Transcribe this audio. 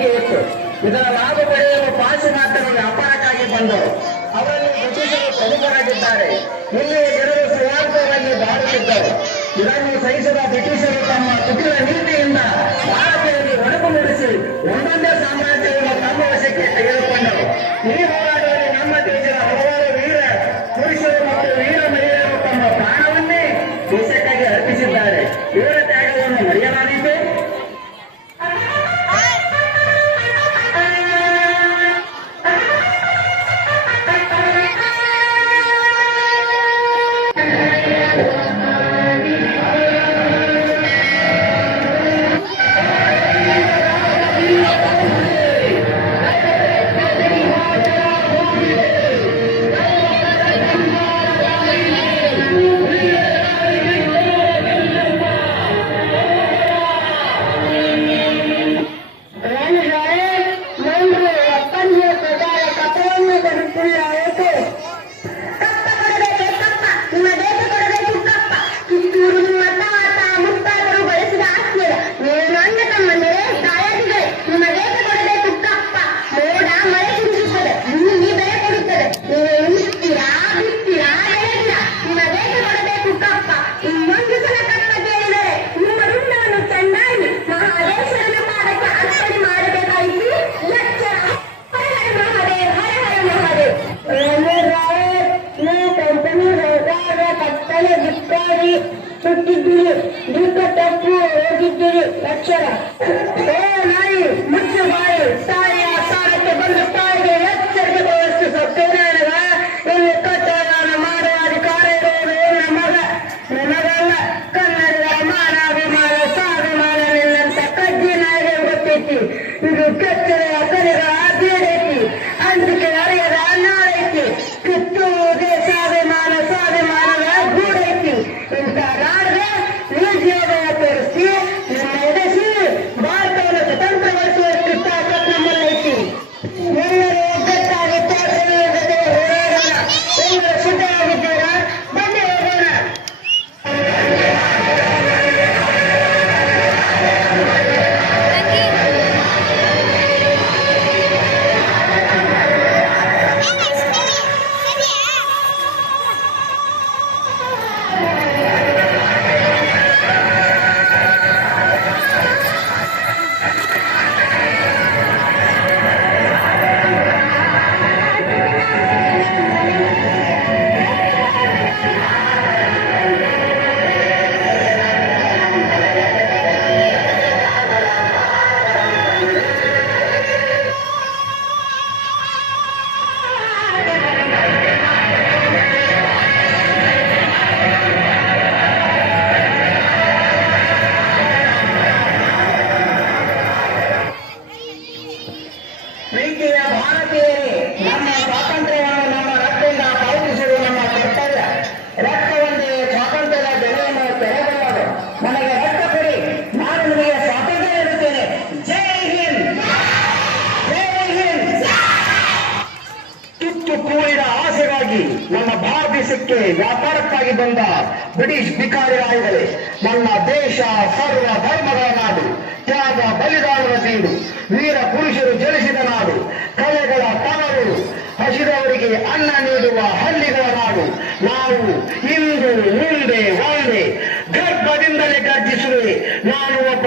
ಬೇಡಿಕೆ ಇತ್ತು. ಇದರ ಲಾಭ ಪಡೆಯಲು ಪಾಶ್ಚಿಮಾತ್ಯರು ವ್ಯಾಪಾರಕ್ಕಾಗಿ ಬಂದು ಅವರನ್ನು ಬ್ರಿಟಿಷರು ಪ್ರಮುಖರಾಗಿದ್ದಾರೆ. ಇಲ್ಲಿ ಜನರು ಸುವಾರ್ಥವಾಗಿ ಬಾಳುತ್ತಿದ್ದರು ಇದನ್ನು ಸಹಿಸಿದ ಬ್ರಿಟಿಷರು ತಮ್ಮ ಕುಟಿಲ ನೀತಿಯಿಂದ ಭಾರತದಲ್ಲಿ ಒಡಕು ಮೂಡಿಸಿ ಒಂದೊಂದೇ ಸಾಮ್ರಾಜ್ಯವನ್ನು ತಮ್ಮ ವಶಕ್ಕೆ ತೆಗೆದುಕೊಂಡರು. ಈ ಹೋರಾಟದಲ್ಲಿ ನಮ್ಮ ದೇಶದ ಹಲವಾರು ವೀರ, ಪುರುಷರು ಮತ್ತು ವೀರ ಮಹಿಳೆಯರು ತಮ್ಮ ಪ್ರಾಣವನ್ನೇ ದೇಶಕ್ಕಾಗಿ ಅರ್ಪಿಸಿದ್ದಾರೆ. ವೀರ ತ್ಯಾಗವನ್ನು ಮರೆಯಲಾದೀತು ಬಿಟ್ಟಾರಿ ಸುಟ್ಟಿದ್ದೀರಿ ದುಃಖ ತಪ್ಪು ಹೋಗಿದ್ದೀರಿ ಎಚ್ಚರ ಓ ನಾಯಿ ಮುಚ್ಚು ಬಾಯಿ ತಾಯಿಯ ಸಾರಕ್ಕೆ ಬಂದು ನನ್ನ ಭಾರತ ದೇಶಕ್ಕೆ ವ್ಯಾಪಾರಕ್ಕಾಗಿ ಬಂದ ಬ್ರಿಟಿಷ್ ಭಿಕಾರಿ ರಾಯಗಳೇ ನನ್ನ ದೇಶ ಸರ್ವ ಧರ್ಮಗಳ ನಾಡು, ತ್ಯಾಗ ಬಲಿದಾನದ ಬೀಡು ವೀರ ಪುರುಷರು ಜನಿಸಿದ ನಾಡು, ಕಲೆಗಳ ತವರು, ಹಸಿದವರಿಗೆ ಅನ್ನ ನೀಡುವ ಹಳ್ಳಿಗಳ ನಾಡು, ನಾವು ಇಂದು ಮುಂದೆ, ಒಂದೇ, ಗರ್ಭದಿಂದಲೇ ಗರ್ಜಿಸುವೆ. ನಾನು ಒಬ್ಬ